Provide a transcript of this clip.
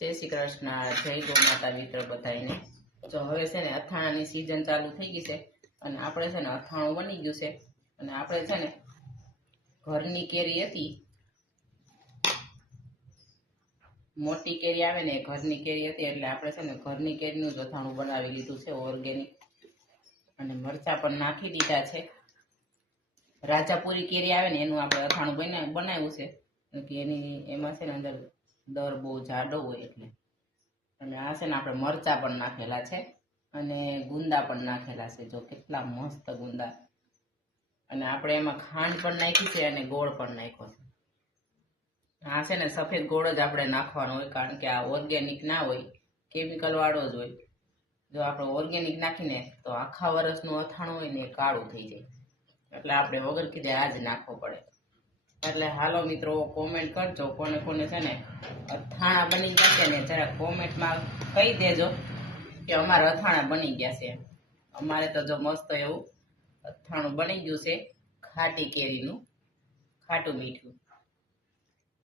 જય શ્રી કૃષ્ણ, જય ગો માતા મિત્ર બધાને। તો હવે છે ને અથાણાની સીઝન ચાલુ થઈ ગઈ છે અને આપણે છે ને અથાણું બની ગયું છે અને આપણે છે ને ઘરની કેરી હતી, મોટી કેરી આવે ને ઘરની કેરી હતી એટલે આપણે છે ને ઘરની કેરીનું જ અથાણું બનાવી લીધું છે ઓર્ગેનિક, અને મરચાં પણ નાખી દીધા છે। રાજાપુરી કેરી આવે ને એનું આપણે અથાણું બનાવ્યું છે કે એમાં છે ને અંદર દર બહુ જાડો હોય એટલે। અને આ છે ને આપણે મરચાં પણ નાખેલા છે અને ગુંદા પણ નાખેલા છે, જો કેટલા મસ્ત ગુંદા। અને આપણે એમાં ખાંડ પણ નાખી છે અને ગોળ પણ નાખ્યો છે। આ છે ને સફેદ ગોળ જ આપણે નાખવાનો હોય, કારણ કે આ ઓર્ગેનિક ના હોય, કેમિકલ વાળો જ હોય। જો આપણે ઓર્ગેનિક નાખીને તો આખા વર્ષનું અથાણું હોય ને એ કાળું થઈ જાય, એટલે આપણે વગર કીધે આ જ નાખવો પડે। એટલે હાલો મિત્રો, કોમેન્ટ કરજો કોને કોને છે ને અથાણા બની ગયા છે ને જરા કોમેન્ટમાં કહી દેજો કે અમારા અથાણા બની ગયા છે। અમારે તો જો મસ્ત એવું અથાણું બની ગયું છે, ખાટી કેરીનું, ખાટું મીઠું।